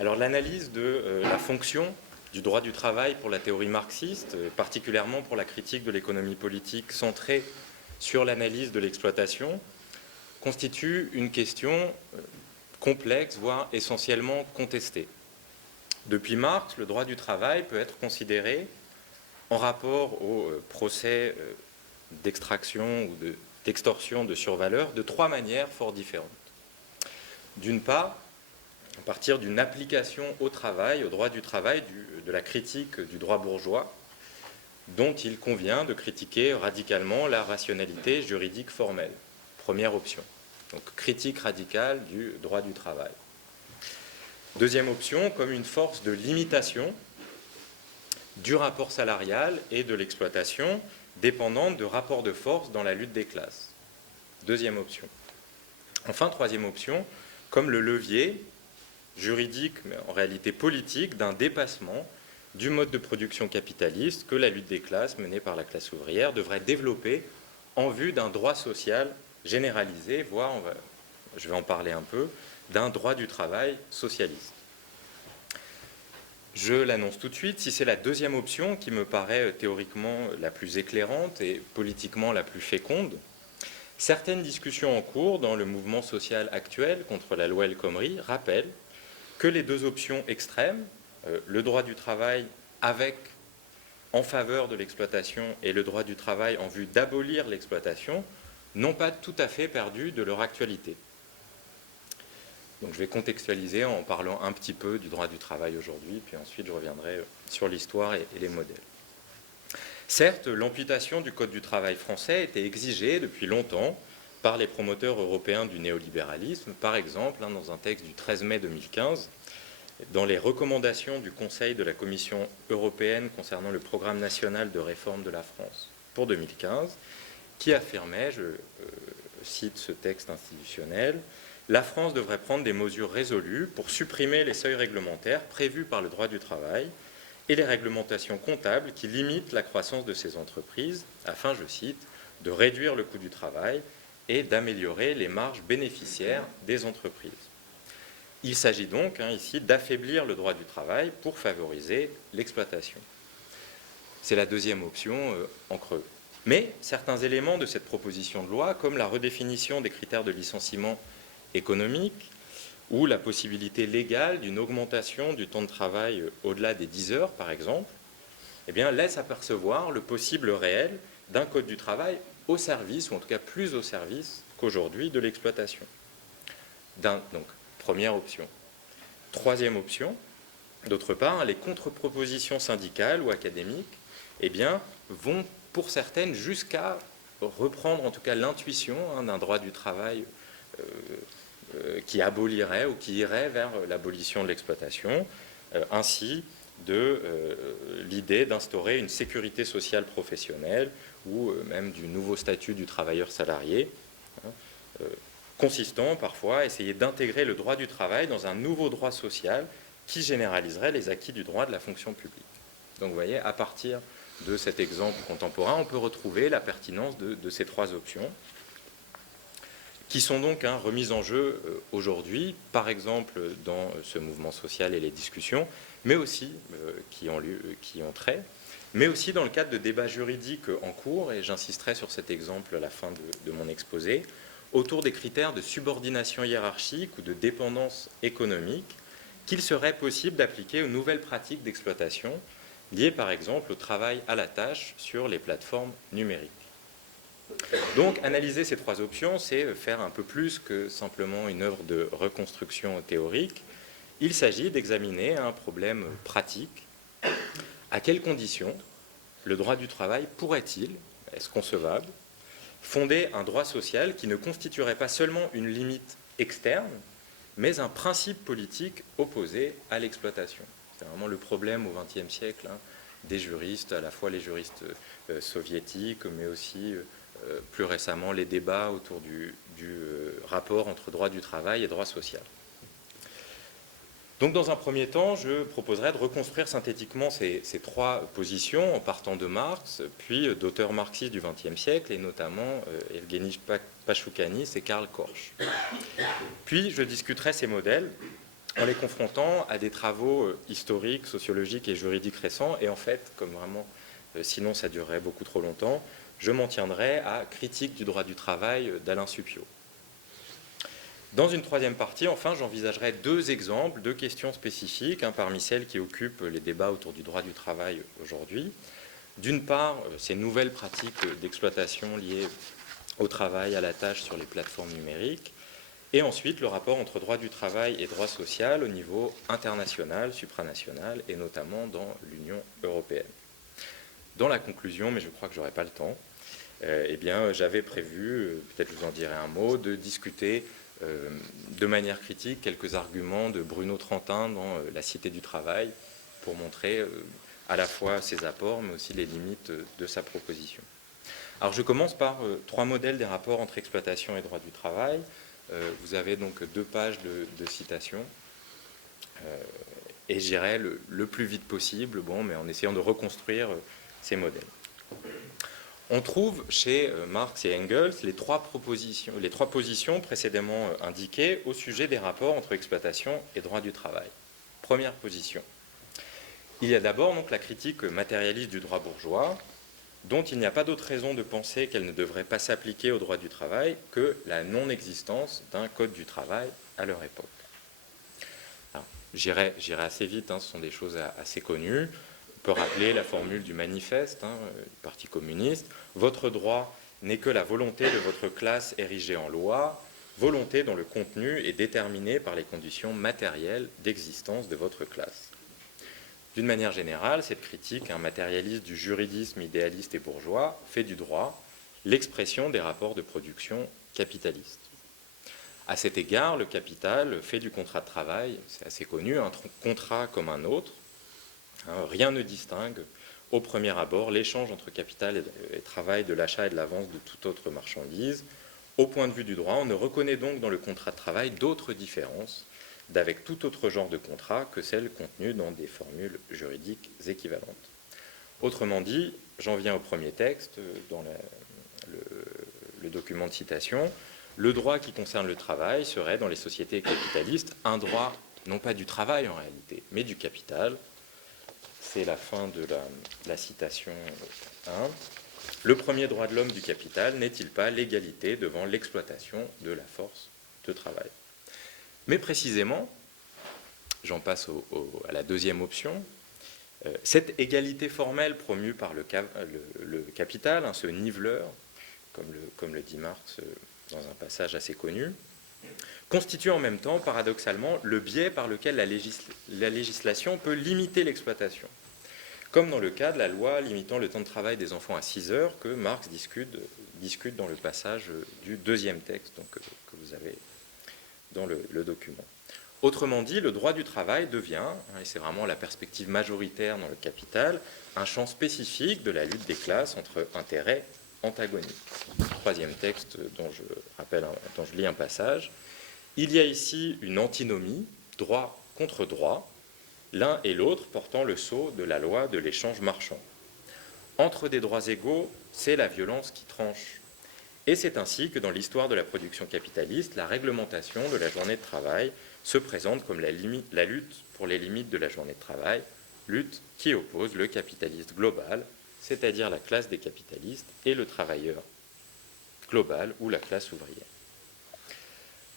Alors l'analyse de la fonction du droit du travail pour la théorie marxiste, particulièrement pour la critique de l'économie politique centrée sur l'analyse de l'exploitation, constitue une question complexe, voire essentiellement contestée. Depuis Marx, le droit du travail peut être considéré en rapport au procès d'extraction ou d'extorsion de survaleur de trois manières fort différentes. D'une part, à partir d'une application au travail, au droit du travail, de la critique du droit bourgeois, dont il convient de critiquer radicalement la rationalité juridique formelle. Première option. Donc critique radicale du droit du travail. Deuxième option, comme une force de limitation du rapport salarial et de l'exploitation, dépendante de rapports de force dans la lutte des classes. Deuxième option. Enfin, troisième option, comme le levier juridique, mais en réalité politique, d'un dépassement du mode de production capitaliste que la lutte des classes menée par la classe ouvrière devrait développer en vue d'un droit social généralisé, voire, je vais en parler un peu, d'un droit du travail socialiste. Je l'annonce tout de suite, si c'est la deuxième option qui me paraît théoriquement la plus éclairante et politiquement la plus féconde, certaines discussions en cours dans le mouvement social actuel contre la loi El Khomri rappellent que les deux options extrêmes, le droit du travail en faveur de l'exploitation et le droit du travail en vue d'abolir l'exploitation, n'ont pas tout à fait perdu de leur actualité. Donc je vais contextualiser en parlant un petit peu du droit du travail aujourd'hui, puis ensuite je reviendrai sur l'histoire et les modèles. Certes, l'amputation du Code du travail français était exigée depuis longtemps par les promoteurs européens du néolibéralisme, par exemple, dans un texte du 13 mai 2015, dans les recommandations du Conseil de la Commission européenne concernant le programme national de réforme de la France pour 2015, qui affirmait, je cite ce texte institutionnel, « La France devrait prendre des mesures résolues pour supprimer les seuils réglementaires prévus par le droit du travail et les réglementations comptables qui limitent la croissance de ces entreprises afin, je cite, de réduire le coût du travail et d'améliorer les marges bénéficiaires des entreprises. » Il s'agit donc ici d'affaiblir le droit du travail pour favoriser l'exploitation. C'est la deuxième option en creux. Mais certains éléments de cette proposition de loi, comme la redéfinition des critères de licenciement économique ou la possibilité légale d'une augmentation du temps de travail au-delà des 10 heures, par exemple, eh bien, laissent apercevoir le possible réel d'un code du travail au service, ou en tout cas plus au service qu'aujourd'hui, de l'exploitation. Donc, première option. Troisième option, d'autre part, les contre-propositions syndicales ou académiques eh bien, vont pour certaines jusqu'à reprendre en tout cas l'intuition d'un droit du travail qui abolirait ou qui irait vers l'abolition de l'exploitation, ainsi de l'idée d'instaurer une sécurité sociale professionnelle ou même du nouveau statut du travailleur salarié, consistant parfois à essayer d'intégrer le droit du travail dans un nouveau droit social qui généraliserait les acquis du droit de la fonction publique. Donc vous voyez, à partir de cet exemple contemporain, on peut retrouver la pertinence de ces trois options, qui sont donc remises en jeu aujourd'hui, par exemple dans ce mouvement social et les discussions, mais aussi, qui ont trait, mais aussi dans le cadre de débats juridiques en cours, et j'insisterai sur cet exemple à la fin de mon exposé, autour des critères de subordination hiérarchique ou de dépendance économique qu'il serait possible d'appliquer aux nouvelles pratiques d'exploitation liées par exemple au travail à la tâche sur les plateformes numériques. Donc analyser ces trois options, c'est faire un peu plus que simplement une œuvre de reconstruction théorique. Il s'agit d'examiner un problème pratique. À quelles conditions le droit du travail pourrait-il, est-ce concevable, fonder un droit social qui ne constituerait pas seulement une limite externe, mais un principe politique opposé à l'exploitation. C'est vraiment le problème au XXe siècle des juristes, à la fois les juristes soviétiques, mais aussi plus récemment les débats autour du rapport entre droit du travail et droit social. Donc dans un premier temps, je proposerai de reconstruire synthétiquement ces trois positions en partant de Marx, puis d'auteurs marxistes du XXe siècle, et notamment Evgeny Pachoukanis et Karl Korsch. Puis je discuterai ces modèles en les confrontant à des travaux historiques, sociologiques et juridiques récents. Et en fait, comme vraiment, sinon ça durerait beaucoup trop longtemps, je m'en tiendrai à Critique du droit du travail d'Alain Supiot. Dans une troisième partie, enfin, j'envisagerai deux exemples, deux questions spécifiques, parmi celles qui occupent les débats autour du droit du travail aujourd'hui. D'une part, ces nouvelles pratiques d'exploitation liées au travail, à la tâche sur les plateformes numériques, et ensuite le rapport entre droit du travail et droit social au niveau international, supranational, et notamment dans l'Union européenne. Dans la conclusion, mais je crois que je n'aurai pas le temps, eh bien, j'avais prévu, peut-être je vous en dirai un mot, de discuter de manière critique quelques arguments de Bruno Trentin dans La Cité du travail pour montrer à la fois ses apports mais aussi les limites de sa proposition. Alors je commence par trois modèles des rapports entre exploitation et droit du travail. Vous avez donc 2 pages de citations et j'irai le plus vite possible, mais en essayant de reconstruire ces modèles. On trouve chez Marx et Engels les trois positions précédemment indiquées au sujet des rapports entre exploitation et droit du travail. Première position. Il y a d'abord donc la critique matérialiste du droit bourgeois, dont il n'y a pas d'autre raison de penser qu'elle ne devrait pas s'appliquer au droit du travail que la non-existence d'un code du travail à leur époque. J'irai assez vite, ce sont des choses assez connues. On peut rappeler la formule du manifeste du Parti communiste. Votre droit n'est que la volonté de votre classe érigée en loi, volonté dont le contenu est déterminé par les conditions matérielles d'existence de votre classe. D'une manière générale, cette critique matérialiste du juridisme idéaliste et bourgeois fait du droit l'expression des rapports de production capitalistes. À cet égard, le capital fait du contrat de travail, c'est assez connu, un contrat comme un autre. Rien ne distingue au premier abord l'échange entre capital et travail de l'achat et de la vente de toute autre marchandise. Au point de vue du droit, on ne reconnaît donc dans le contrat de travail d'autres différences d'avec tout autre genre de contrat que celles contenues dans des formules juridiques équivalentes. Autrement dit, j'en viens au premier texte, dans le document de citation, le droit qui concerne le travail serait, dans les sociétés capitalistes, un droit, non pas du travail en réalité, mais du capital. C'est la fin de la citation 1. Le premier droit de l'homme du capital n'est-il pas l'égalité devant l'exploitation de la force de travail? Mais précisément, j'en passe à la deuxième option, cette égalité formelle promue par le capital, ce niveleur, comme le dit Marx dans un passage assez connu, constitue en même temps, paradoxalement, le biais par lequel la législation peut limiter l'exploitation, comme dans le cas de la loi limitant le temps de travail des enfants à 6 heures que Marx discute dans le passage du deuxième texte que vous avez dans le document. Autrement dit, le droit du travail devient, et c'est vraiment la perspective majoritaire dans le capital, un champ spécifique de la lutte des classes entre intérêts antagoniques. Troisième texte dont je lis un passage. Il y a ici une antinomie, droit contre droit, l'un et l'autre portant le sceau de la loi de l'échange marchand. Entre des droits égaux, c'est la violence qui tranche. Et c'est ainsi que dans l'histoire de la production capitaliste, la réglementation de la journée de travail se présente comme la lutte pour les limites de la journée de travail, lutte qui oppose le capitaliste global, c'est-à-dire la classe des capitalistes, et le travailleur global ou la classe ouvrière.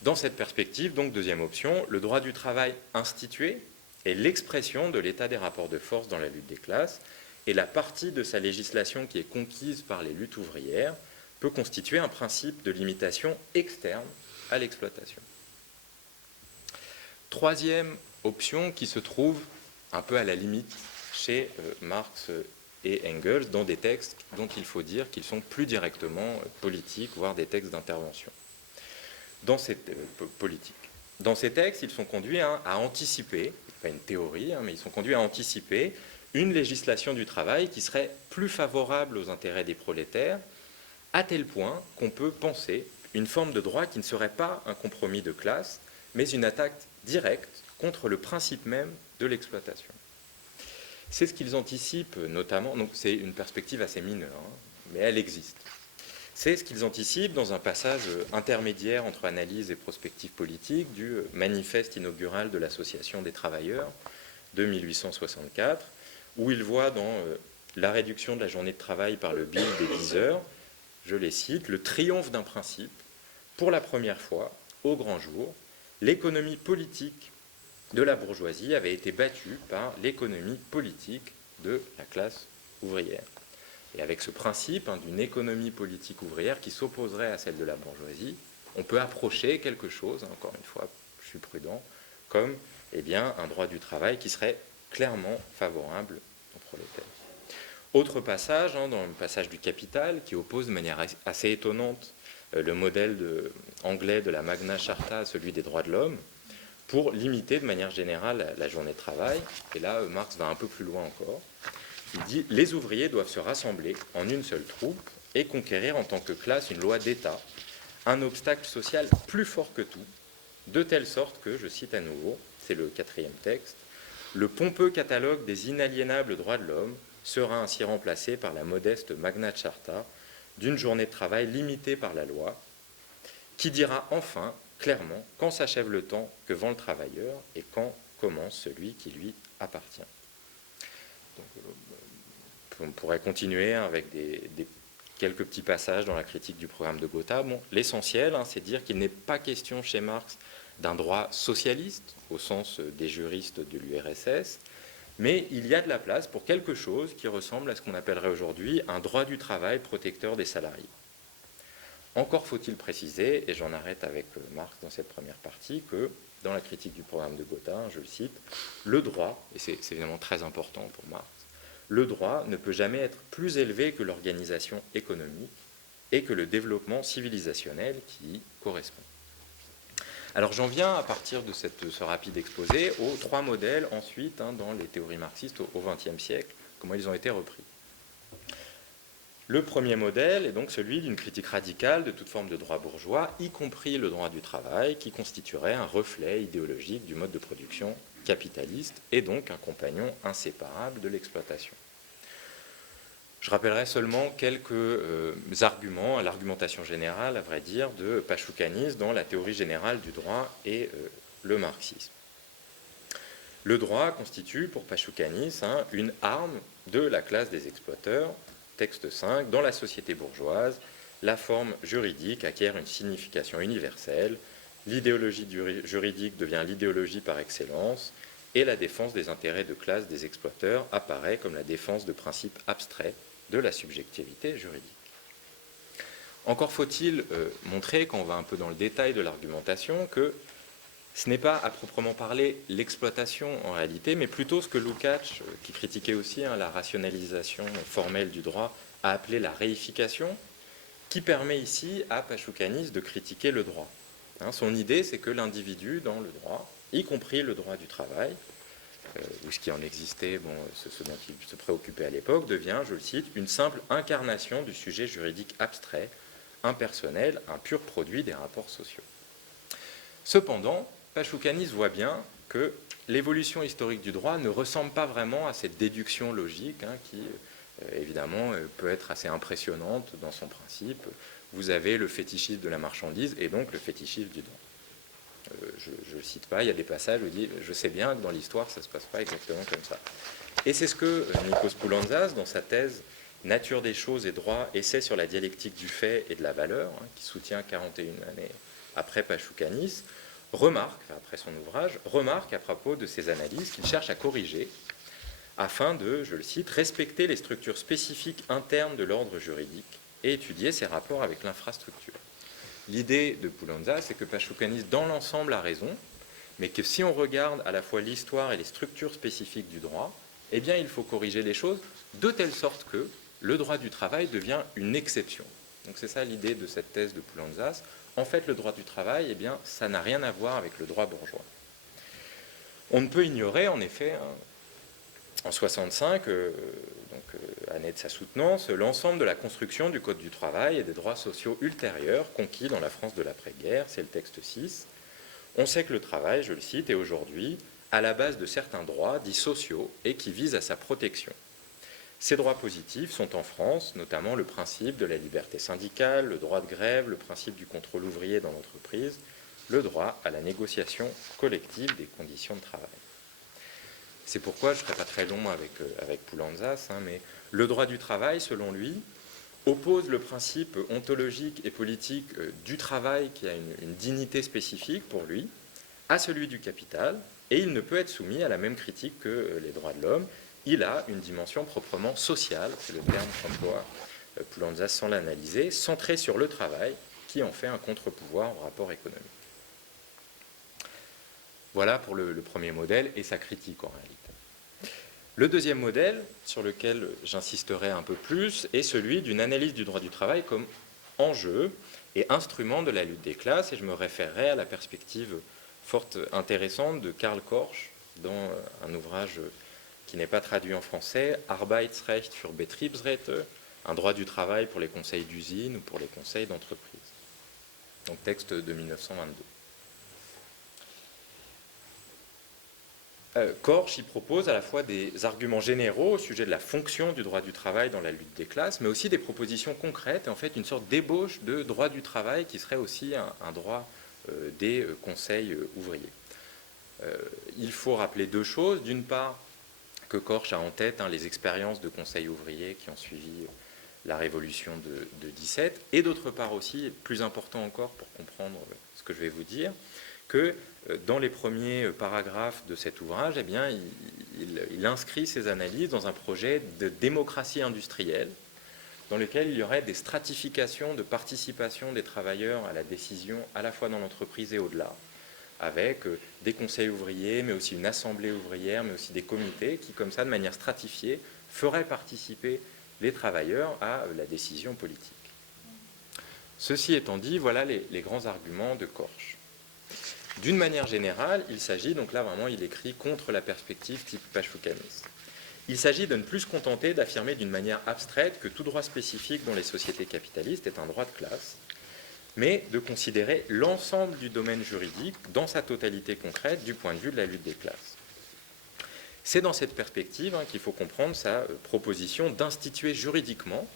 Dans cette perspective, donc deuxième option, le droit du travail institué est l'expression de l'état des rapports de force dans la lutte des classes, et la partie de sa législation qui est conquise par les luttes ouvrières peut constituer un principe de limitation externe à l'exploitation. Troisième option qui se trouve un peu à la limite chez Marx et Engels dans des textes dont il faut dire qu'ils sont plus directement politiques, voire des textes d'intervention. Dans ces textes, ils sont conduits à anticiper, pas une théorie, mais ils sont conduits à anticiper une législation du travail qui serait plus favorable aux intérêts des prolétaires, à tel point qu'on peut penser une forme de droit qui ne serait pas un compromis de classe, mais une attaque directe contre le principe même de l'exploitation. C'est ce qu'ils anticipent notamment, donc c'est une perspective assez mineure, mais elle existe. C'est ce qu'ils anticipent dans un passage intermédiaire entre analyse et prospective politique du manifeste inaugural de l'Association des travailleurs de 1864, où ils voient dans la réduction de la journée de travail par le Bill des 10 heures, je les cite, le triomphe d'un principe. Pour la première fois, au grand jour, l'économie politique de la bourgeoisie avait été battue par l'économie politique de la classe ouvrière. Et avec ce principe d'une économie politique ouvrière qui s'opposerait à celle de la bourgeoisie, on peut approcher quelque chose, encore une fois, je suis prudent, comme un droit du travail qui serait clairement favorable aux prolétaires. Autre passage, dans le passage du Capital, qui oppose de manière assez étonnante le modèle anglais de la Magna Charta à celui des droits de l'homme, pour limiter de manière générale la journée de travail. Et là, Marx va un peu plus loin encore. Il dit « Les ouvriers doivent se rassembler en une seule troupe et conquérir en tant que classe une loi d'État, un obstacle social plus fort que tout, de telle sorte que, je cite à nouveau, c'est le 4e texte, le pompeux catalogue des inaliénables droits de l'homme sera ainsi remplacé par la modeste Magna Charta d'une journée de travail limitée par la loi, qui dira enfin clairement quand s'achève le temps que vend le travailleur et quand commence celui qui lui appartient. » Donc, on pourrait continuer avec quelques petits passages dans la critique du programme de Gotha. Bon, l'essentiel, c'est de dire qu'il n'est pas question chez Marx d'un droit socialiste, au sens des juristes de l'URSS, mais il y a de la place pour quelque chose qui ressemble à ce qu'on appellerait aujourd'hui un droit du travail protecteur des salariés. Encore faut-il préciser, et j'en arrête avec Marx dans cette première partie, que dans la critique du programme de Gotha, je le cite, le droit, et c'est évidemment très important pour Marx, le droit ne peut jamais être plus élevé que l'organisation économique et que le développement civilisationnel qui y correspond. Alors j'en viens, à partir de ce rapide exposé, aux 3 modèles ensuite dans les théories marxistes au XXe siècle, comment ils ont été repris. Le premier modèle est donc celui d'une critique radicale de toute forme de droit bourgeois, y compris le droit du travail, qui constituerait un reflet idéologique du mode de production capitaliste et donc un compagnon inséparable de l'exploitation. Je rappellerai seulement quelques arguments, à l'argumentation générale, à vrai dire, de Pachoukanis dans la théorie générale du droit et le marxisme. Le droit constitue, pour Pachoukanis, une arme de la classe des exploiteurs. Texte 5, dans la société bourgeoise, la forme juridique acquiert une signification universelle, l'idéologie juridique devient l'idéologie par excellence, et la défense des intérêts de classe des exploiteurs apparaît comme la défense de principes abstraits de la subjectivité juridique. Encore faut-il montrer, quand on va un peu dans le détail de l'argumentation, que ce n'est pas à proprement parler l'exploitation en réalité, mais plutôt ce que Lukács, qui critiquait aussi la rationalisation formelle du droit, a appelé la réification, qui permet ici à Pachoukanis de critiquer le droit. Son idée, c'est que l'individu dans le droit, y compris le droit du travail, ou ce qui en existait, ce dont il se préoccupait à l'époque, devient, je le cite, une simple incarnation du sujet juridique abstrait, impersonnel, un pur produit des rapports sociaux. Cependant, Pachoukanis voit bien que l'évolution historique du droit ne ressemble pas vraiment à cette déduction logique qui, évidemment, peut être assez impressionnante dans son principe. Vous avez le fétichisme de la marchandise et donc le fétichisme du droit. Je ne le cite pas, il y a des passages où il dit « je sais bien que dans l'histoire, ça ne se passe pas exactement comme ça ». Et c'est ce que Nikos Poulantzas, dans sa thèse « Nature des choses et droit, essai sur la dialectique du fait et de la valeur », qui soutient 41 années après Pachoukanis, remarque, après son ouvrage, remarque à propos de ces analyses qu'il cherche à corriger afin de, je le cite, respecter les structures spécifiques internes de l'ordre juridique et étudier ses rapports avec l'infrastructure. L'idée de Poulantzas, c'est que Pachoukanis, dans l'ensemble, a raison, mais que si on regarde à la fois l'histoire et les structures spécifiques du droit, eh bien, il faut corriger les choses de telle sorte que le droit du travail devient une exception. Donc c'est ça l'idée de cette thèse de Poulantzas. En fait, le droit du travail, eh bien, ça n'a rien à voir avec le droit bourgeois. On ne peut ignorer, en effet, en 1965, année de sa soutenance, l'ensemble de la construction du Code du travail et des droits sociaux ultérieurs conquis dans la France de l'après-guerre, c'est le texte 6. On sait que le travail, je le cite, est aujourd'hui à la base de certains droits dits sociaux et qui visent à sa protection. Ces droits positifs sont en France, notamment le principe de la liberté syndicale, le droit de grève, le principe du contrôle ouvrier dans l'entreprise, le droit à la négociation collective des conditions de travail. C'est pourquoi, je ne serai pas très long avec Poulantzas, mais le droit du travail, selon lui, oppose le principe ontologique et politique du travail qui a une dignité spécifique pour lui à celui du capital, et il ne peut être soumis à la même critique que les droits de l'homme. Il a une dimension proprement sociale, c'est le terme qu'emploie Poulantzas sans l'analyser, centrée sur le travail, qui en fait un contre-pouvoir au rapport économique. Voilà pour le premier modèle et sa critique en réalité. Le deuxième modèle, sur lequel j'insisterai un peu plus, est celui d'une analyse du droit du travail comme enjeu et instrument de la lutte des classes, et je me référerai à la perspective forte intéressante de Karl Korsch dans un ouvrage qui n'est pas traduit en français, Arbeitsrecht für Betriebsräte, un droit du travail pour les conseils d'usine ou pour les conseils d'entreprise. Donc texte de 1922. Korsch y propose à la fois des arguments généraux au sujet de la fonction du droit du travail dans la lutte des classes, mais aussi des propositions concrètes et en fait une sorte d'ébauche de droit du travail qui serait aussi un droit des conseils ouvriers. Il faut rappeler deux choses. D'une part, que Korsch a en tête les expériences de conseils ouvriers qui ont suivi la révolution de 17, et d'autre part aussi, plus important encore pour comprendre ce que je vais vous dire, que dans les premiers paragraphes de cet ouvrage, eh bien, il inscrit ses analyses dans un projet de démocratie industrielle dans lequel il y aurait des stratifications de participation des travailleurs à la décision à la fois dans l'entreprise et au-delà, avec des conseils ouvriers, mais aussi une assemblée ouvrière, mais aussi des comités qui, comme ça, de manière stratifiée, feraient participer les travailleurs à la décision politique. Ceci étant dit, voilà les grands arguments de Korsch. D'une manière générale, il s'agit, donc là vraiment il écrit contre la perspective type pachoukaniste. Il s'agit de ne plus se contenter d'affirmer d'une manière abstraite que tout droit spécifique dans les sociétés capitalistes est un droit de classe, mais de considérer l'ensemble du domaine juridique dans sa totalité concrète du point de vue de la lutte des classes. C'est dans cette perspective qu'il faut comprendre sa proposition d'instituer juridiquement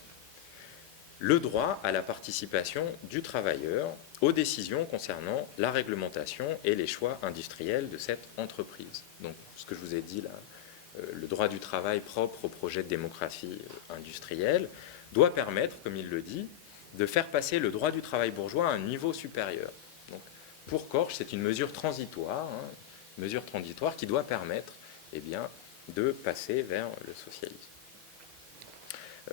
le droit à la participation du travailleur aux décisions concernant la réglementation et les choix industriels de cette entreprise. Donc, ce que je vous ai dit là, le droit du travail propre au projet de démocratie industrielle doit permettre, comme il le dit, de faire passer le droit du travail bourgeois à un niveau supérieur. Donc, pour Korsch, c'est une mesure transitoire qui doit permettre de passer vers le socialisme.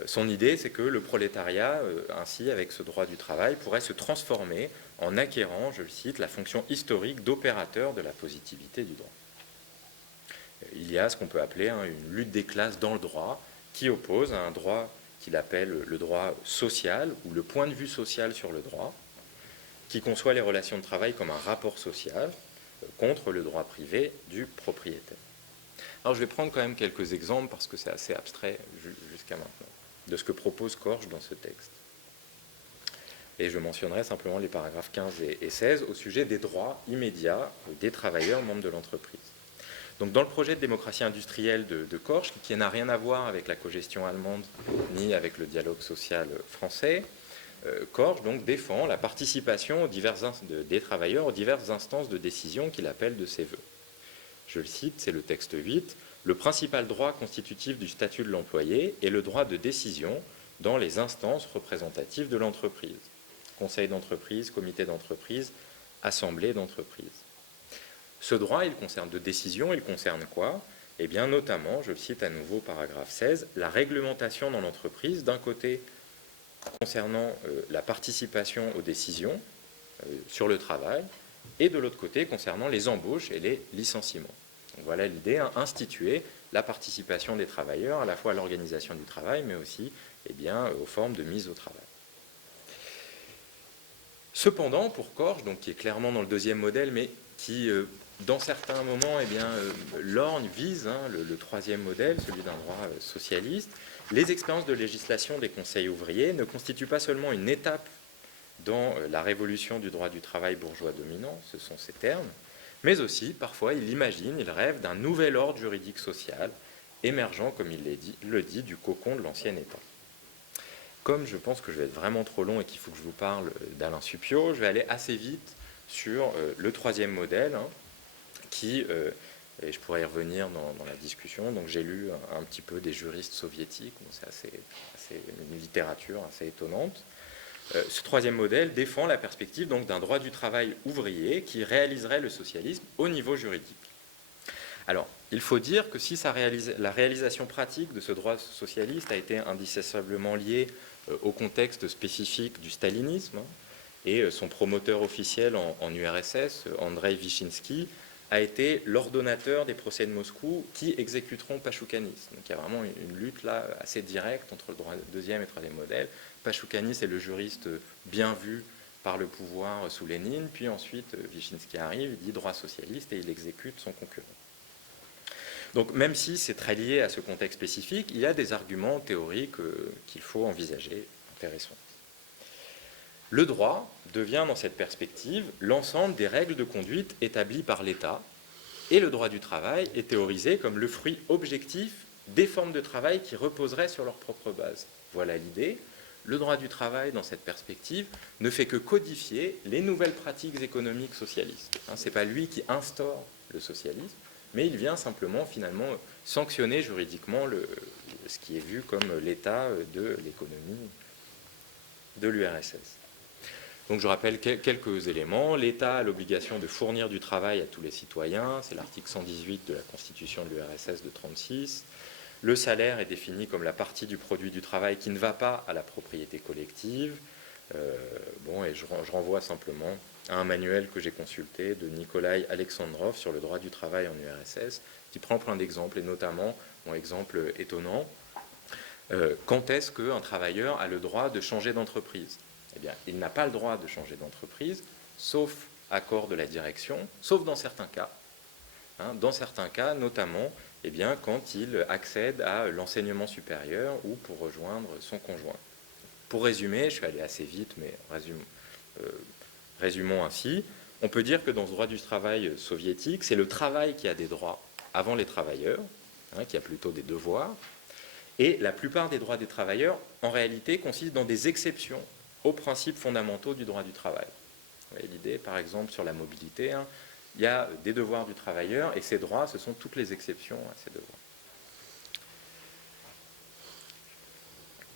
Son idée, c'est que le prolétariat, ainsi, avec ce droit du travail, pourrait se transformer en acquérant, je le cite, la fonction historique d'opérateur de la positivité du droit. Il y a ce qu'on peut appeler une lutte des classes dans le droit, qui oppose à un droit qu'il appelle le droit social, ou le point de vue social sur le droit, qui conçoit les relations de travail comme un rapport social, contre le droit privé du propriétaire. Alors je vais prendre quand même quelques exemples, parce que c'est assez abstrait jusqu'à maintenant, de ce que propose Korsch dans ce texte. Et je mentionnerai simplement les paragraphes 15 et 16 au sujet des droits immédiats des travailleurs membres de l'entreprise. Donc dans le projet de démocratie industrielle de Korsch, qui n'a rien à voir avec la cogestion allemande ni avec le dialogue social français, Korsch donc défend la participation des travailleurs aux diverses instances de décision qu'il appelle de ses voeux. Je le cite, c'est le texte 8, « Le principal droit constitutif du statut de l'employé est le droit de décision dans les instances représentatives de l'entreprise. Conseil d'entreprise, comité d'entreprise, assemblée d'entreprise. » Ce droit, il concerne de décision, il concerne quoi ? Eh bien, notamment, je le cite à nouveau, paragraphe 16, la réglementation dans l'entreprise, d'un côté, concernant la participation aux décisions sur le travail, et de l'autre côté, concernant les embauches et les licenciements. Donc, voilà l'idée, instituer la participation des travailleurs à la fois à l'organisation du travail, mais aussi aux formes de mise au travail. Cependant, pour Korsch, donc, qui est clairement dans le deuxième modèle, mais qui, dans certains moments, lorgne, vise le troisième modèle, celui d'un droit socialiste, les expériences de législation des conseils ouvriers ne constituent pas seulement une étape dans la révolution du droit du travail bourgeois dominant, ce sont ces termes, mais aussi, parfois, il imagine, il rêve d'un nouvel ordre juridique social émergeant, comme il le dit, du cocon de l'ancien État. Comme je pense que je vais être vraiment trop long et qu'il faut que je vous parle d'Alain Supiot, je vais aller assez vite sur le troisième modèle, qui, et je pourrais y revenir dans la discussion, donc j'ai lu un petit peu des juristes soviétiques, c'est une littérature assez étonnante. Ce troisième modèle défend la perspective d'un droit du travail ouvrier qui réaliserait le socialisme au niveau juridique. Alors, il faut dire que si la réalisation pratique de ce droit socialiste a été indissociablement liée au contexte spécifique du stalinisme, et son promoteur officiel en URSS, Andrei Vyshinsky, a été l'ordonnateur des procès de Moscou qui exécuteront Pachoukanis. Donc il y a vraiment une lutte là assez directe entre le deuxième et troisième modèle. Pachoukanis est le juriste bien vu par le pouvoir sous Lénine, puis ensuite Vyshinsky arrive, il dit droit socialiste et il exécute son concurrent. Donc même si c'est très lié à ce contexte spécifique, il y a des arguments théoriques qu'il faut envisager, intéressants. Le droit devient dans cette perspective l'ensemble des règles de conduite établies par l'État, et le droit du travail est théorisé comme le fruit objectif des formes de travail qui reposeraient sur leur propre base. Voilà l'idée. Le droit du travail, dans cette perspective, ne fait que codifier les nouvelles pratiques économiques socialistes. Ce n'est pas lui qui instaure le socialisme, mais il vient simplement, finalement, sanctionner juridiquement ce qui est vu comme l'état de l'économie de l'URSS. Donc je rappelle quelques éléments. L'État a l'obligation de fournir du travail à tous les citoyens, c'est l'article 118 de la Constitution de l'URSS de 1936. Le salaire est défini comme la partie du produit du travail qui ne va pas à la propriété collective. Et je renvoie simplement à un manuel que j'ai consulté de Nikolai Alexandrov sur le droit du travail en URSS, qui prend plein d'exemples, et notamment, exemple étonnant, quand est-ce qu'un travailleur a le droit de changer d'entreprise ? Eh bien, il n'a pas le droit de changer d'entreprise, sauf accord de la direction, sauf dans certains cas. Dans certains cas, notamment, quand il accède à l'enseignement supérieur ou pour rejoindre son conjoint. Pour résumer, je suis allé assez vite, mais résumons ainsi. On peut dire que dans ce droit du travail soviétique, c'est le travail qui a des droits avant les travailleurs, qui a plutôt des devoirs, et la plupart des droits des travailleurs, en réalité, consistent dans des exceptions aux principes fondamentaux du droit du travail. Vous voyez l'idée, par exemple, sur la mobilité, il y a des devoirs du travailleur, et ces droits, ce sont toutes les exceptions à ces devoirs.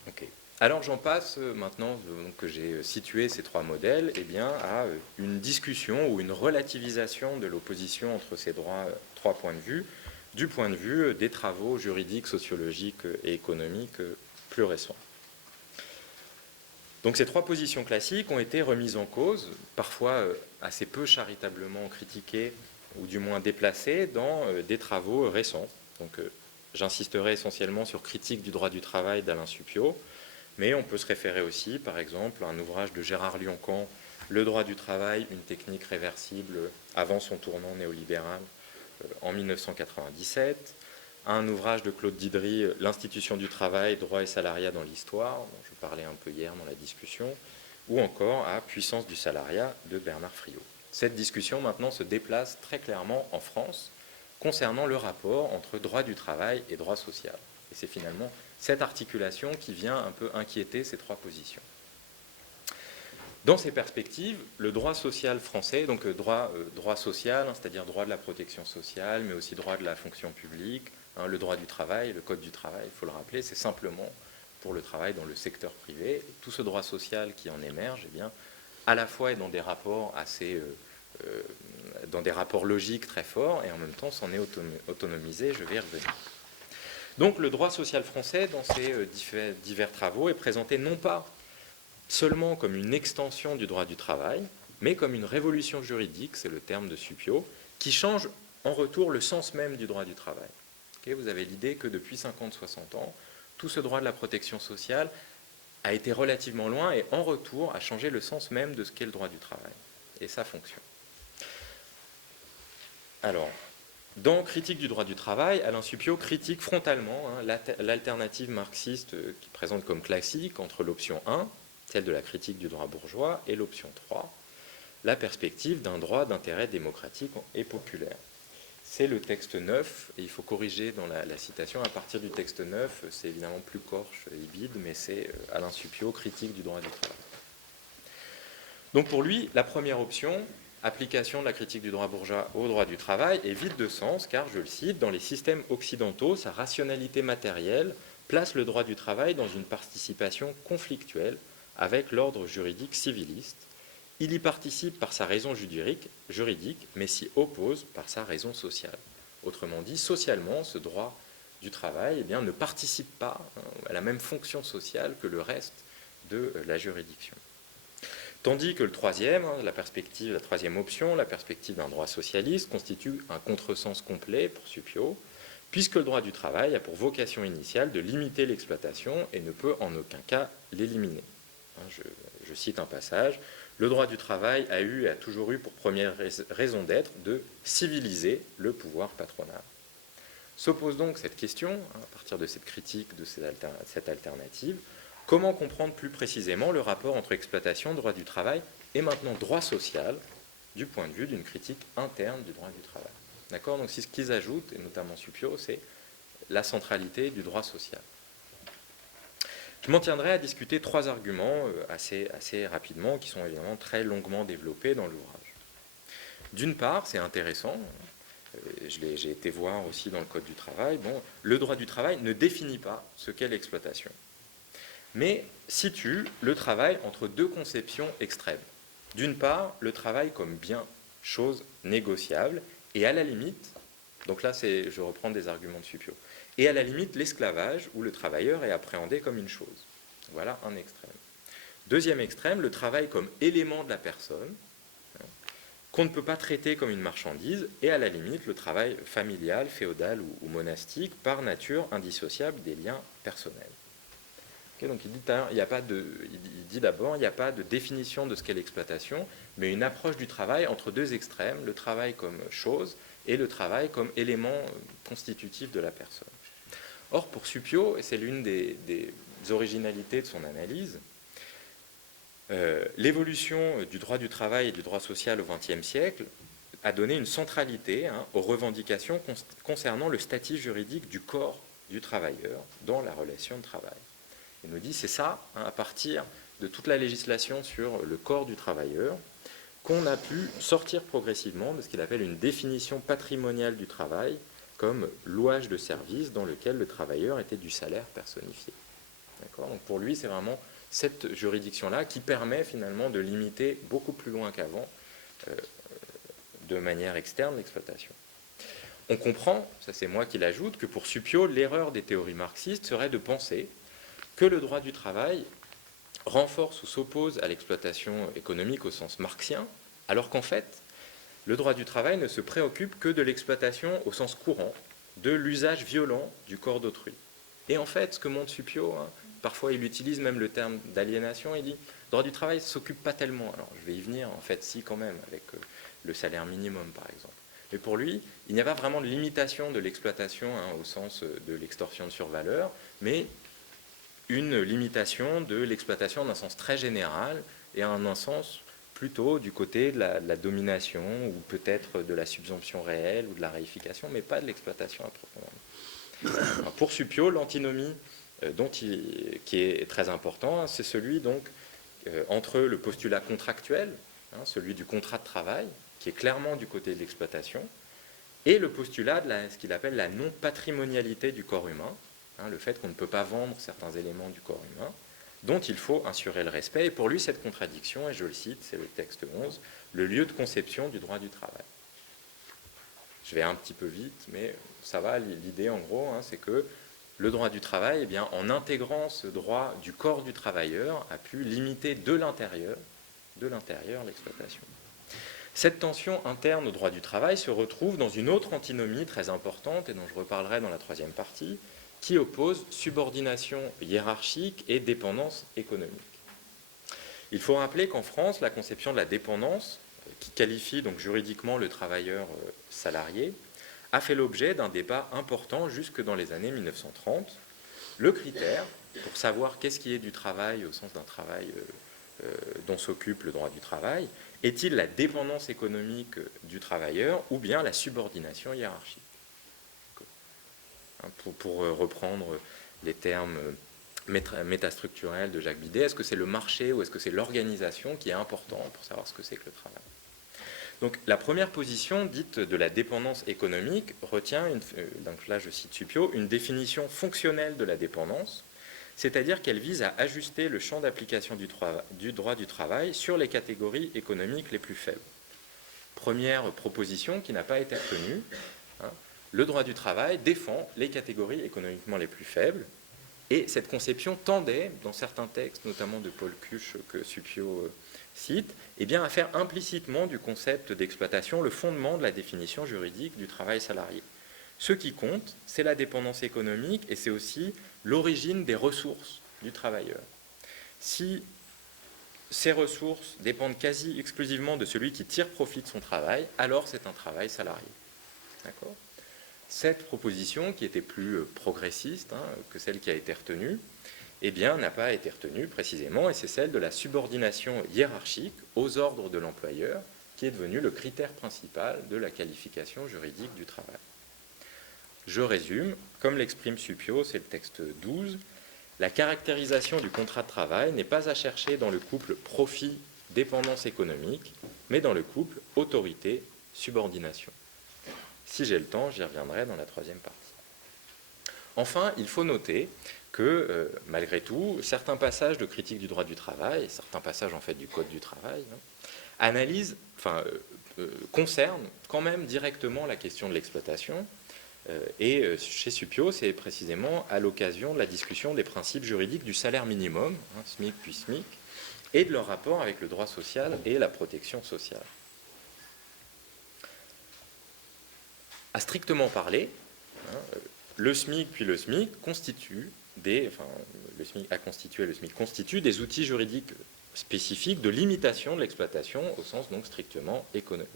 Okay. Alors j'en passe maintenant, que j'ai situé ces trois modèles, à une discussion ou une relativisation de l'opposition entre ces trois points de vue, du point de vue des travaux juridiques, sociologiques et économiques plus récents. Donc ces trois positions classiques ont été remises en cause, parfois assez peu charitablement critiquées ou du moins déplacées dans des travaux récents. Donc j'insisterai essentiellement sur Critique du droit du travail d'Alain Supiot, mais on peut se référer aussi, par exemple, à un ouvrage de Gérard Lioncan, Le droit du travail, une technique réversible avant son tournant néolibéral en 1997, à un ouvrage de Claude Didry, L'institution du travail, droit et salariat dans l'histoire, dont je parlais un peu hier dans la discussion, ou encore à Puissance du salariat de Bernard Friot. Cette discussion maintenant se déplace très clairement en France concernant le rapport entre droit du travail et droit social. Et c'est finalement cette articulation qui vient un peu inquiéter ces trois positions. Dans ces perspectives, le droit social français, donc droit social, c'est-à-dire droit de la protection sociale, mais aussi droit de la fonction publique, le droit du travail, le code du travail, il faut le rappeler, c'est simplement pour le travail dans le secteur privé. Tout ce droit social qui en émerge, à la fois est dans des rapports dans des rapports logiques très forts, et en même temps s'en est autonomisé, je vais y revenir. Donc le droit social français, dans ces divers travaux, est présenté non pas seulement comme une extension du droit du travail, mais comme une révolution juridique, c'est le terme de Supiot, qui change en retour le sens même du droit du travail. Vous avez l'idée que depuis 50-60 ans, tout ce droit de la protection sociale a été relativement loin et en retour a changé le sens même de ce qu'est le droit du travail. Et ça fonctionne. Alors, dans Critique du droit du travail, Alain Supiot critique frontalement l'alternative marxiste qu'il présente comme classique entre l'option 1, celle de la critique du droit bourgeois, et l'option 3, la perspective d'un droit d'intérêt démocratique et populaire. c'est le texte 9, et il faut corriger dans la citation, à partir du texte 9, c'est évidemment plus corche et vide, mais c'est Alain Supiot, critique du droit du travail. Donc pour lui, la première option, application de la critique du droit bourgeois au droit du travail, est vide de sens, car, je le cite, dans les systèmes occidentaux, sa rationalité matérielle place le droit du travail dans une participation conflictuelle avec l'ordre juridique civiliste. Il y participe par sa raison juridique, mais s'y oppose par sa raison sociale. Autrement dit, socialement, ce droit du travail ne participe pas à la même fonction sociale que le reste de la juridiction. Tandis que le troisième, la troisième option, la perspective d'un droit socialiste, constitue un contresens complet pour Supiot, puisque le droit du travail a pour vocation initiale de limiter l'exploitation et ne peut en aucun cas l'éliminer. Je cite un passage. Le droit du travail a eu et a toujours eu pour première raison d'être de civiliser le pouvoir patronal. S'oppose donc cette question, à partir de cette critique de cette alternative, comment comprendre plus précisément le rapport entre exploitation, droit du travail et maintenant droit social, du point de vue d'une critique interne du droit du travail. D'accord ? Donc, ce qu'ils ajoutent, et notamment Supiot, c'est la centralité du droit social. Je m'en tiendrai à discuter trois arguments assez rapidement, qui sont évidemment très longuement développés dans l'ouvrage. D'une part, c'est intéressant, j'ai été voir aussi dans le Code du travail, le droit du travail ne définit pas ce qu'est l'exploitation, mais situe le travail entre deux conceptions extrêmes. D'une part, le travail comme bien, chose négociable, et à la limite, donc là je reprends des arguments de Supiot, et à la limite l'esclavage où le travailleur est appréhendé comme une chose. Voilà un extrême. Deuxième extrême, le travail comme élément de la personne, qu'on ne peut pas traiter comme une marchandise, et à la limite le travail familial, féodal ou monastique, par nature indissociable des liens personnels. Donc il dit d'abord, il n'y a pas de définition de ce qu'est l'exploitation, mais une approche du travail entre deux extrêmes, le travail comme chose et le travail comme élément constitutif de la personne. Or, pour Supiot, et c'est l'une des originalités de son analyse, l'évolution du droit du travail et du droit social au XXe siècle a donné une centralité aux revendications concernant le statut juridique du corps du travailleur dans la relation de travail. Il nous dit, c'est ça, à partir de toute la législation sur le corps du travailleur, qu'on a pu sortir progressivement de ce qu'il appelle une définition patrimoniale du travail comme louage de service dans lequel le travailleur était du salaire personnifié. D'accord ? Donc pour lui, c'est vraiment cette juridiction-là qui permet finalement de limiter beaucoup plus loin qu'avant, de manière externe, l'exploitation. On comprend, ça c'est moi qui l'ajoute, que pour Supiot, l'erreur des théories marxistes serait de penser que le droit du travail renforce ou s'oppose à l'exploitation économique au sens marxien, alors qu'en fait, le droit du travail ne se préoccupe que de l'exploitation au sens courant, de l'usage violent du corps d'autrui. Et en fait, ce que montre Supiot, parfois il utilise même le terme d'aliénation, il dit le droit du travail ne s'occupe pas tellement. Alors je vais y venir, en fait, si quand même, avec le salaire minimum par exemple. Mais pour lui, il n'y a pas vraiment de limitation de l'exploitation au sens de l'extorsion de survaleur, mais une limitation de l'exploitation d'un sens très général et à un sens plutôt du côté de la domination ou peut-être de la subsomption réelle ou de la réification, mais pas de l'exploitation à proprement. Alors, pour Supiot, l'antinomie qui est très important, c'est celui donc entre le postulat contractuel, celui du contrat de travail, qui est clairement du côté de l'exploitation, et le postulat de ce qu'il appelle la non-patrimonialité du corps humain, le fait qu'on ne peut pas vendre certains éléments du corps humain, dont il faut assurer le respect. Et pour lui, cette contradiction, et je le cite, c'est le texte 11, le lieu de conception du droit du travail. Je vais un petit peu vite, mais ça va, l'idée en gros, c'est que le droit du travail, en intégrant ce droit du corps du travailleur, a pu limiter de l'intérieur l'exploitation. Cette tension interne au droit du travail se retrouve dans une autre antinomie très importante, et dont je reparlerai dans la troisième partie, qui oppose subordination hiérarchique et dépendance économique. Il faut rappeler qu'en France, la conception de la dépendance, qui qualifie donc juridiquement le travailleur salarié, a fait l'objet d'un débat important jusque dans les années 1930. Le critère pour savoir qu'est-ce qui est du travail au sens d'un travail dont s'occupe le droit du travail Est-il la dépendance économique du travailleur ou bien la subordination hiérarchique? Pour reprendre les termes métastructurels de Jacques Bidet, est-ce que c'est le marché ou est-ce que c'est l'organisation qui est important pour savoir ce que c'est que le travail? Donc la première position, dite de la dépendance économique, retient, donc là je cite Suppiot, une définition fonctionnelle de la dépendance, c'est-à-dire qu'elle vise à ajuster le champ d'application du droit du travail sur les catégories économiques les plus faibles. Première proposition qui n'a pas été retenue, le droit du travail défend les catégories économiquement les plus faibles, et cette conception tendait, dans certains textes, notamment de Paul Cuche que Suppiot cite, eh bien, à faire implicitement du concept d'exploitation le fondement de la définition juridique du travail salarié. Ce qui compte, c'est la dépendance économique et c'est aussi l'origine des ressources du travailleur. Si ces ressources dépendent quasi exclusivement de celui qui tire profit de son travail, alors c'est un travail salarié. D'accord ? Cette proposition, qui était plus progressiste que celle qui a été retenue, eh bien, n'a pas été retenue précisément, et c'est celle de la subordination hiérarchique aux ordres de l'employeur, qui est devenue le critère principal de la qualification juridique du travail. Je résume, comme l'exprime Suppiot, c'est le texte 12, la caractérisation du contrat de travail n'est pas à chercher dans le couple profit-dépendance économique, mais dans le couple autorité-subordination. Si j'ai le temps, j'y reviendrai dans la troisième partie. Enfin, il faut noter que, malgré tout, certains passages de critique du droit du travail, et certains passages en fait du Code du travail, concernent quand même directement la question de l'exploitation. Et chez Suppiot, c'est précisément à l'occasion de la discussion des principes juridiques du salaire minimum, SMIC puis SMIC, et de leur rapport avec le droit social et la protection sociale. À strictement parler, le SMIC puis le SMIC constituent le SMIC constitue des outils juridiques spécifiques de limitation de l'exploitation au sens donc strictement économique.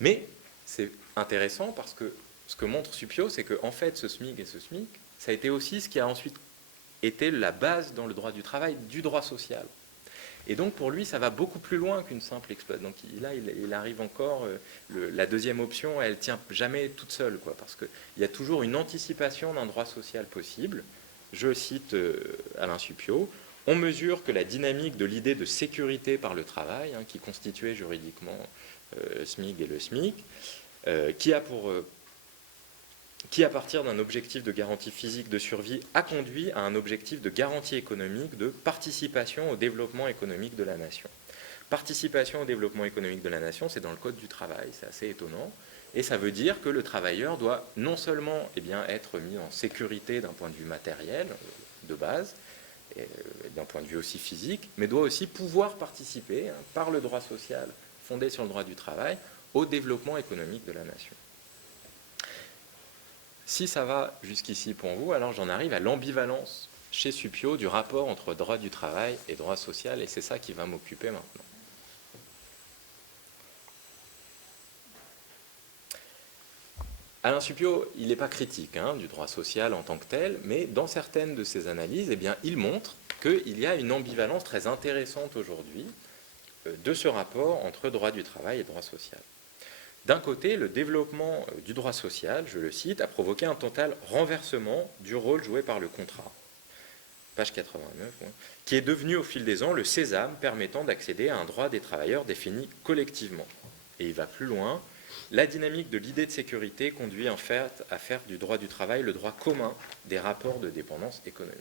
Mais c'est intéressant parce que ce que montre Suppiot, c'est qu'en fait ce SMIC et ce SMIC, ça a été aussi ce qui a ensuite été la base dans le droit du travail du droit social. Et donc pour lui, ça va beaucoup plus loin qu'une simple exploitation. Donc là, il arrive encore, la deuxième option, elle ne tient jamais toute seule, parce qu'il y a toujours une anticipation d'un droit social possible. Je cite Alain Suppiot, on mesure que la dynamique de l'idée de sécurité par le travail, qui constituait juridiquement SMIC et le SMIC, qui, à partir d'un objectif de garantie physique de survie, a conduit à un objectif de garantie économique de participation au développement économique de la nation. Participation au développement économique de la nation, c'est dans le Code du travail, c'est assez étonnant, et ça veut dire que le travailleur doit non seulement être mis en sécurité d'un point de vue matériel, de base, et d'un point de vue aussi physique, mais doit aussi pouvoir participer, par le droit social fondé sur le droit du travail, au développement économique de la nation. Si ça va jusqu'ici pour vous, alors j'en arrive à l'ambivalence chez Suppiot du rapport entre droit du travail et droit social, et c'est ça qui va m'occuper maintenant. Alain Suppiot, il n'est pas critique du droit social en tant que tel, mais dans certaines de ses analyses, il montre qu'il y a une ambivalence très intéressante aujourd'hui de ce rapport entre droit du travail et droit social. D'un côté, le développement du droit social, je le cite, a provoqué un total renversement du rôle joué par le contrat, page 89, qui est devenu au fil des ans le sésame permettant d'accéder à un droit des travailleurs défini collectivement. Et il va plus loin, la dynamique de l'idée de sécurité conduit en fait à faire du droit du travail le droit commun des rapports de dépendance économique.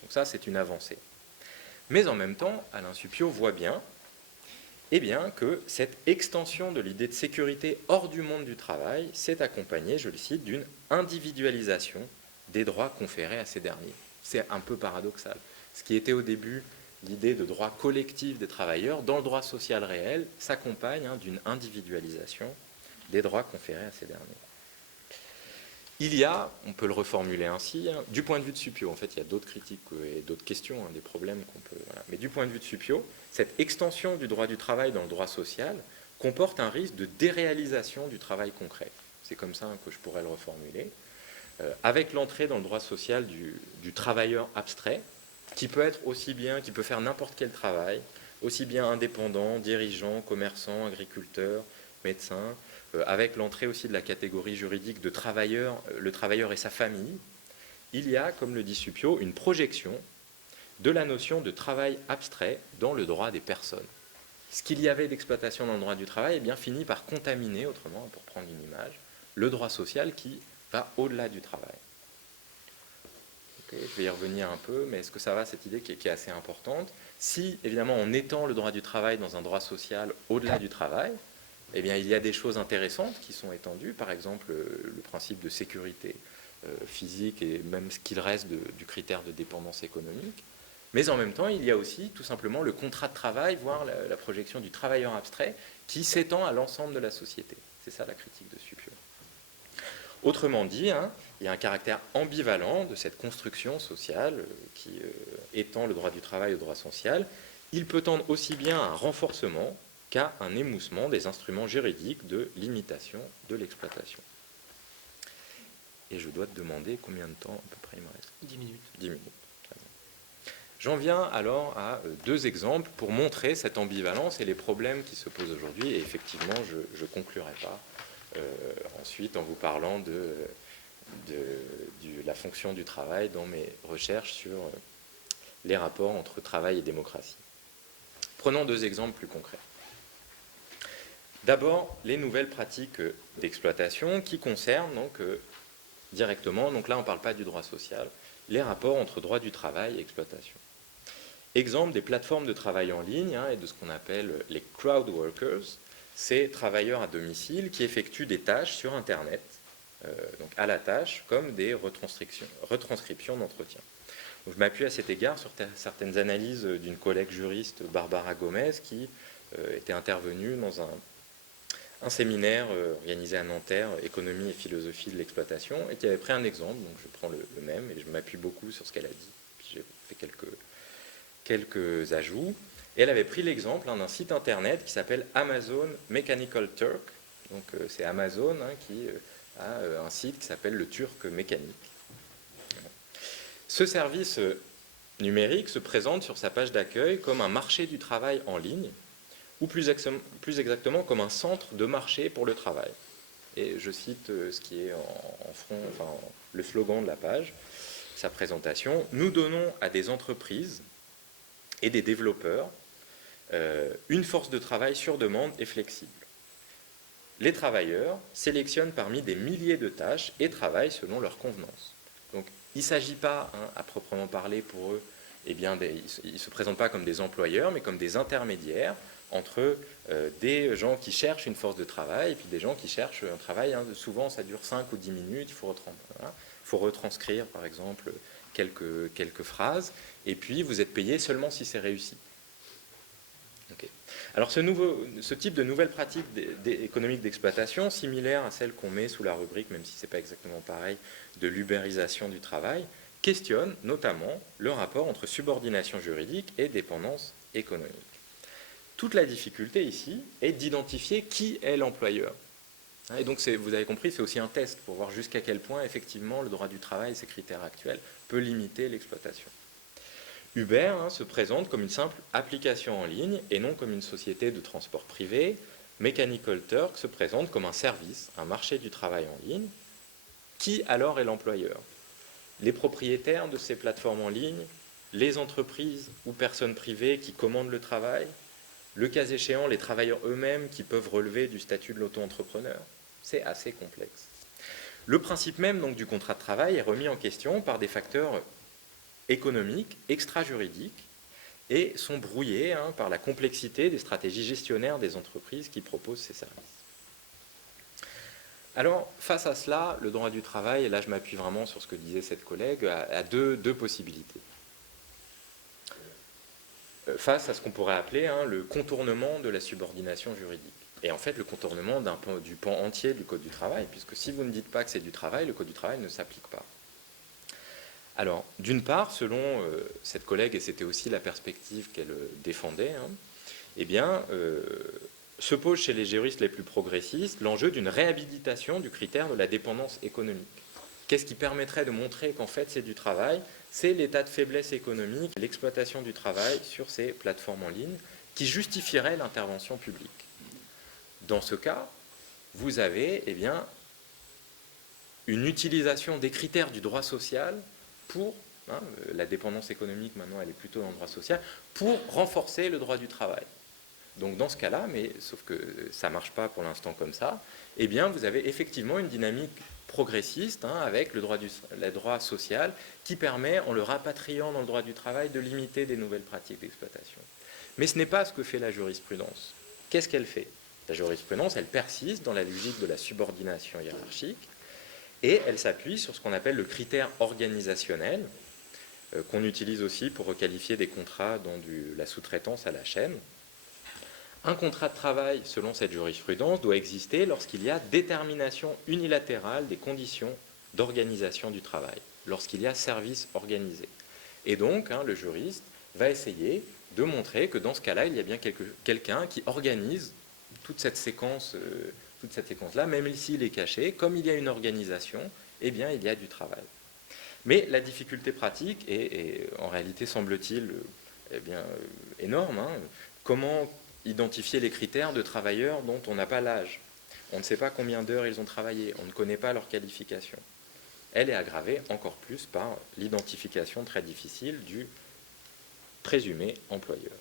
Donc ça, c'est une avancée. Mais en même temps, Alain Suppiot voit bien que cette extension de l'idée de sécurité hors du monde du travail s'est accompagnée, je le cite, d'une individualisation des droits conférés à ces derniers. C'est un peu paradoxal. Ce qui était au début l'idée de droit collectif des travailleurs, dans le droit social réel, s'accompagne d'une individualisation des droits conférés à ces derniers. Il y a, on peut le reformuler ainsi, du point de vue de Suppiot, en fait il y a d'autres critiques et d'autres questions, des problèmes qu'on peut... Voilà. Mais du point de vue de Suppiot, cette extension du droit du travail dans le droit social comporte un risque de déréalisation du travail concret. C'est comme ça que je pourrais le reformuler. Avec l'entrée dans le droit social du travailleur abstrait, qui peut être aussi bien, qui peut faire n'importe quel travail, aussi bien indépendants, dirigeants, commerçants, agriculteurs, médecins, avec l'entrée aussi de la catégorie juridique de travailleur, le travailleur et sa famille, il y a, comme le dit Suppiot, une projection de la notion de travail abstrait dans le droit des personnes. Ce qu'il y avait d'exploitation dans le droit du travail eh bien, finit par contaminer, autrement, pour prendre une image, le droit social qui va au-delà du travail. Okay, je vais y revenir un peu, mais est-ce que ça va, cette idée qui est assez importante? Si, évidemment, on étend le droit du travail dans un droit social au-delà du travail, eh bien, il y a des choses intéressantes qui sont étendues, par exemple le principe de sécurité physique et même ce qu'il reste du critère de dépendance économique. Mais en même temps, il y a aussi tout simplement le contrat de travail, voire la projection du travailleur abstrait, qui s'étend à l'ensemble de la société. C'est ça la critique de Suppiot. Autrement dit, il y a un caractère ambivalent de cette construction sociale qui étend le droit du travail au droit social. Il peut tendre aussi bien à un renforcement qu'à un émoussement des instruments juridiques de limitation de l'exploitation. Et je dois te demander combien de temps à peu près il me reste? 10 minutes. 10 minutes. J'en viens alors à deux exemples pour montrer cette ambivalence et les problèmes qui se posent aujourd'hui. Et effectivement, je ne conclurai pas ensuite en vous parlant de la fonction du travail dans mes recherches sur les rapports entre travail et démocratie. Prenons deux exemples plus concrets. D'abord, les nouvelles pratiques d'exploitation qui concernent donc, directement, donc là on ne parle pas du droit social, les rapports entre droit du travail et exploitation. Exemple des plateformes de travail en ligne et de ce qu'on appelle les crowd workers, ces travailleurs à domicile qui effectuent des tâches sur Internet, donc à la tâche, comme des retranscriptions d'entretien. Je m'appuie à cet égard sur certaines analyses d'une collègue juriste, Barbara Gomez, qui était intervenue dans un séminaire organisé à Nanterre, Économie et philosophie de l'exploitation, et qui avait pris un exemple, donc je prends le même, et je m'appuie beaucoup sur ce qu'elle a dit, puis j'ai fait quelques ajouts. Et elle avait pris l'exemple d'un site internet qui s'appelle Amazon Mechanical Turk. Donc c'est Amazon qui a un site qui s'appelle le Turc mécanique. Ce service numérique se présente sur sa page d'accueil comme un marché du travail en ligne, ou plus exactement comme un centre de marché pour le travail. Et je cite ce qui est en front, enfin, le slogan de la page, sa présentation. Nous donnons à des entreprises et des développeurs une force de travail sur demande et flexible. Les travailleurs sélectionnent parmi des milliers de tâches et travaillent selon leur convenance. Donc il ne s'agit pas, à proprement parler pour eux, ils ne se présentent pas comme des employeurs, mais comme des intermédiaires entre des gens qui cherchent une force de travail et puis des gens qui cherchent un travail. Souvent ça dure 5 ou 10 minutes, il faut retranscrire par exemple quelques phrases, et puis vous êtes payé seulement si c'est réussi. Okay. Alors ce type de nouvelle pratique économique d'exploitation, similaire à celle qu'on met sous la rubrique, même si ce n'est pas exactement pareil, de l'ubérisation du travail, questionne notamment le rapport entre subordination juridique et dépendance économique. Toute la difficulté ici est d'identifier qui est l'employeur. Et donc, vous avez compris, c'est aussi un test pour voir jusqu'à quel point, effectivement, le droit du travail et ses critères actuels peut limiter l'exploitation. Uber se présente comme une simple application en ligne et non comme une société de transport privé. Mechanical Turk se présente comme un service, un marché du travail en ligne. Qui alors est l'employeur? Les propriétaires de ces plateformes en ligne, les entreprises ou personnes privées qui commandent le travail, le cas échéant, les travailleurs eux-mêmes qui peuvent relever du statut de l'auto-entrepreneur. C'est assez complexe. Le principe même donc, du contrat de travail est remis en question par des facteurs économiques, extra-juridiques, et sont brouillés par la complexité des stratégies gestionnaires des entreprises qui proposent ces services. Alors, face à cela, le droit du travail, et là je m'appuie vraiment sur ce que disait cette collègue, a deux possibilités. Face à ce qu'on pourrait appeler le contournement de la subordination juridique. Et en fait, le contournement du pan entier du Code du travail, puisque si vous ne dites pas que c'est du travail, le Code du travail ne s'applique pas. Alors, d'une part, selon cette collègue, et c'était aussi la perspective qu'elle défendait, se pose chez les juristes les plus progressistes l'enjeu d'une réhabilitation du critère de la dépendance économique. Qu'est-ce qui permettrait de montrer qu'en fait c'est du travail? C'est l'état de faiblesse économique, l'exploitation du travail sur ces plateformes en ligne qui justifieraient l'intervention publique. Dans ce cas, vous avez une utilisation des critères du droit social pour, la dépendance économique maintenant elle est plutôt dans le droit social, pour renforcer le droit du travail. Donc dans ce cas-là, mais sauf que ça ne marche pas pour l'instant comme ça, vous avez effectivement une dynamique progressiste avec le droit social qui permet, en le rapatriant dans le droit du travail, de limiter des nouvelles pratiques d'exploitation. Mais ce n'est pas ce que fait la jurisprudence. Qu'est-ce qu'elle fait? La jurisprudence, elle persiste dans la logique de la subordination hiérarchique et elle s'appuie sur ce qu'on appelle le critère organisationnel, qu'on utilise aussi pour requalifier des contrats dans la sous-traitance à la chaîne. Un contrat de travail, selon cette jurisprudence, doit exister lorsqu'il y a détermination unilatérale des conditions d'organisation du travail, lorsqu'il y a service organisé. Et donc, le juriste va essayer de montrer que dans ce cas-là, il y a bien quelqu'un qui organise toute cette séquence-là, même s'il est caché, comme il y a une organisation, il y a du travail. Mais la difficulté pratique est en réalité, semble-t-il, énorme. Comment identifier les critères de travailleurs dont on n'a pas l'âge? On ne sait pas combien d'heures ils ont travaillé, on ne connaît pas leur qualification. Elle est aggravée encore plus par l'identification très difficile du présumé employeur.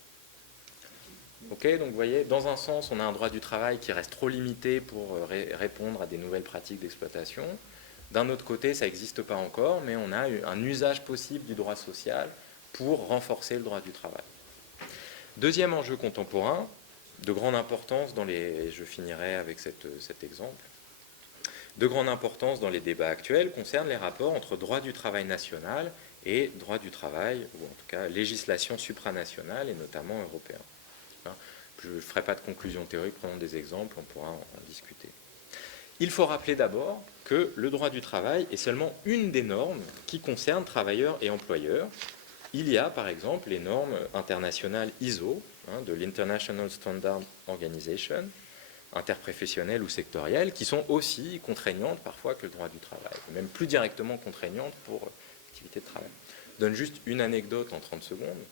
Ok, donc vous voyez, dans un sens, on a un droit du travail qui reste trop limité pour répondre à des nouvelles pratiques d'exploitation. D'un autre côté, ça n'existe pas encore, mais on a un usage possible du droit social pour renforcer le droit du travail. Deuxième enjeu contemporain, de grande importance je finirai avec cet exemple, de grande importance dans les débats actuels concerne les rapports entre droit du travail national et droit du travail, ou en tout cas législation supranationale et notamment européen. Je ne ferai pas de conclusion théorique, prenons des exemples, on pourra en discuter. Il faut rappeler d'abord que le droit du travail est seulement une des normes qui concerne travailleurs et employeurs. Il y a par exemple les normes internationales ISO, de l'International Standard Organization, interprofessionnelles ou sectorielles, qui sont aussi contraignantes parfois que le droit du travail, même plus directement contraignantes pour l'activité de travail. Je donne juste une anecdote en 30 secondes.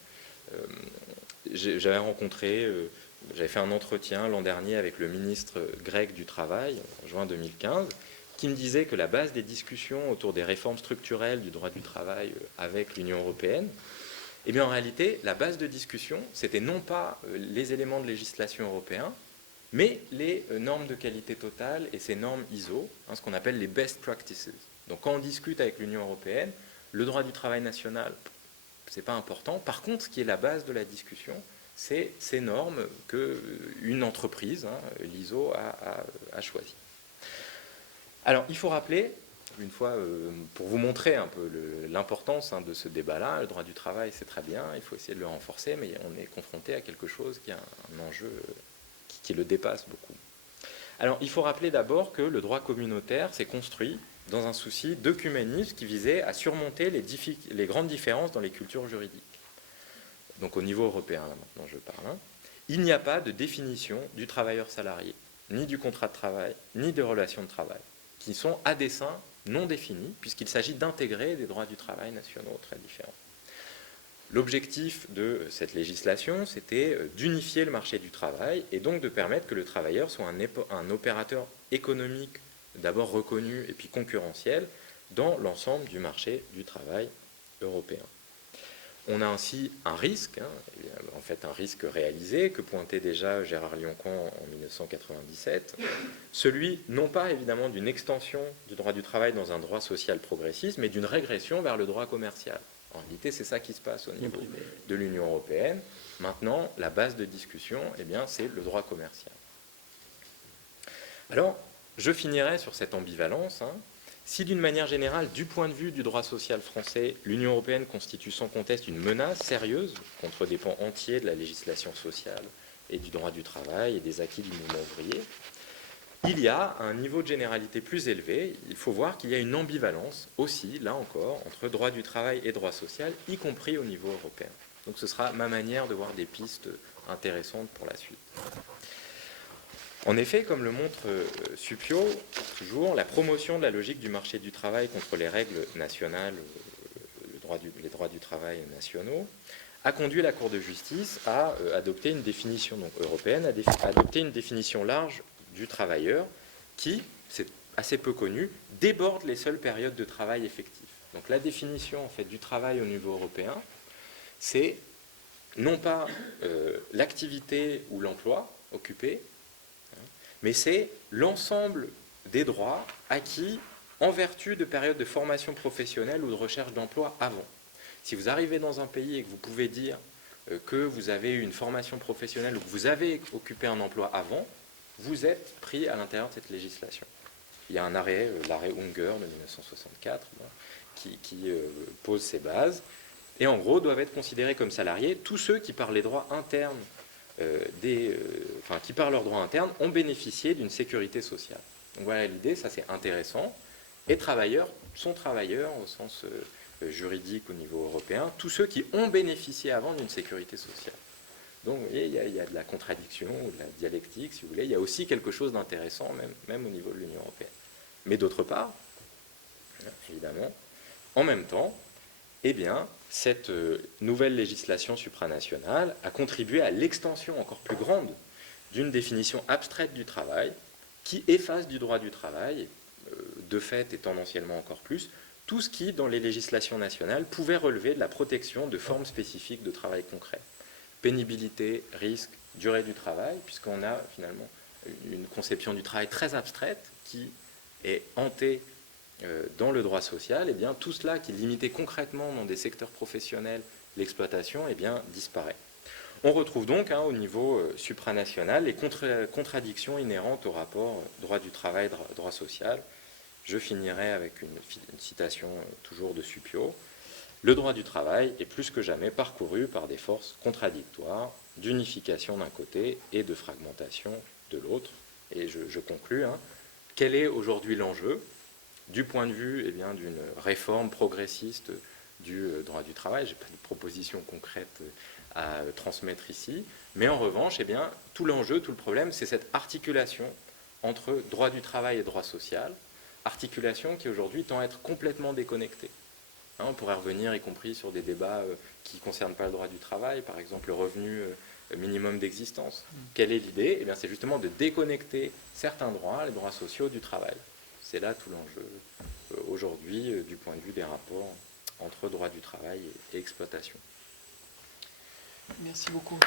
J'avais fait un entretien l'an dernier avec le ministre grec du Travail, en juin 2015, qui me disait que la base des discussions autour des réformes structurelles du droit du travail avec l'Union européenne, en réalité, la base de discussion, c'était non pas les éléments de législation européens, mais les normes de qualité totale et ces normes ISO, ce qu'on appelle les best practices. Donc quand on discute avec l'Union européenne, le droit du travail national, ce n'est pas important. Par contre, ce qui est la base de la discussion, c'est ces normes qu'une entreprise, l'ISO, a choisies. Alors, il faut rappeler, une fois, pour vous montrer un peu l'importance de ce débat-là, le droit du travail, c'est très bien, il faut essayer de le renforcer, mais on est confronté à quelque chose qui a un enjeu qui le dépasse beaucoup. Alors, il faut rappeler d'abord que le droit communautaire s'est construit dans un souci d'œcuménisme qui visait à surmonter les grandes différences dans les cultures juridiques. Donc au niveau européen, là maintenant je parle. Il n'y a pas de définition du travailleur salarié, ni du contrat de travail, ni de relations de travail, qui sont à dessein non définis, puisqu'il s'agit d'intégrer des droits du travail nationaux très différents. L'objectif de cette législation, c'était d'unifier le marché du travail et donc de permettre que le travailleur soit un opérateur économique d'abord reconnu et puis concurrentiel dans l'ensemble du marché du travail européen. On a ainsi un risque, en fait un risque réalisé, que pointait déjà Gérard Lioncan en 1997, celui non pas évidemment d'une extension du droit du travail dans un droit social progressiste, mais d'une régression vers le droit commercial. En réalité, c'est ça qui se passe au niveau de l'Union européenne. Maintenant, la base de discussion, c'est le droit commercial. Alors, je finirai sur cette ambivalence. Si d'une manière générale, du point de vue du droit social français, l'Union européenne constitue sans conteste une menace sérieuse contre des pans entiers de la législation sociale et du droit du travail et des acquis du mouvement ouvrier, il y a un niveau de généralité plus élevé. Il faut voir qu'il y a une ambivalence aussi, là encore, entre droit du travail et droit social, y compris au niveau européen. Donc ce sera ma manière de voir des pistes intéressantes pour la suite. En effet, comme le montre Suppiot, toujours, la promotion de la logique du marché du travail contre les règles nationales, les droits du travail nationaux, a conduit la Cour de justice à adopter une définition européenne, à adopter une définition large du travailleur qui, c'est assez peu connu, déborde les seules périodes de travail effectif. Donc la définition en fait, du travail au niveau européen, c'est non pas l'activité ou l'emploi occupé, mais c'est l'ensemble des droits acquis en vertu de périodes de formation professionnelle ou de recherche d'emploi avant. Si vous arrivez dans un pays et que vous pouvez dire que vous avez eu une formation professionnelle ou que vous avez occupé un emploi avant, vous êtes pris à l'intérieur de cette législation. Il y a un arrêt, l'arrêt Unger de 1964, qui pose ces bases. Et en gros, doivent être considérés comme salariés tous ceux qui, par les droits internes, qui par leurs droits internes, ont bénéficié d'une sécurité sociale. Donc voilà l'idée, ça c'est intéressant. Et travailleurs sont travailleurs au sens juridique au niveau européen, tous ceux qui ont bénéficié avant d'une sécurité sociale. Donc vous voyez, il y a de la contradiction ou de la dialectique, si vous voulez. Il y a aussi quelque chose d'intéressant, même au niveau de l'Union européenne. Mais d'autre part, évidemment, en même temps, eh bien, cette nouvelle législation supranationale a contribué à l'extension encore plus grande d'une définition abstraite du travail qui efface du droit du travail, de fait et tendanciellement encore plus, tout ce qui, dans les législations nationales, pouvait relever de la protection de formes spécifiques de travail concret. Pénibilité, risque, durée du travail, puisqu'on a finalement une conception du travail très abstraite qui est hantée dans le droit social, eh bien, tout cela qui limitait concrètement dans des secteurs professionnels l'exploitation, eh bien, disparaît. On retrouve donc au niveau supranational les contradictions inhérentes au rapport droit du travail, droit social. Je finirai avec une citation toujours de Suppiot. Le droit du travail est plus que jamais parcouru par des forces contradictoires, d'unification d'un côté et de fragmentation de l'autre. Et je conclus. Quel est aujourd'hui l'enjeu du point de vue d'une réforme progressiste du droit du travail? Je n'ai pas de proposition concrète à transmettre ici, mais en revanche, tout l'enjeu, tout le problème, c'est cette articulation entre droit du travail et droit social, articulation qui aujourd'hui tend à être complètement déconnectée. On pourrait revenir y compris sur des débats qui ne concernent pas le droit du travail, par exemple le revenu minimum d'existence. Quelle est l'idée? C'est justement de déconnecter certains droits, les droits sociaux, du travail. C'est là tout l'enjeu aujourd'hui du point de vue des rapports entre droit du travail et exploitation. Merci beaucoup.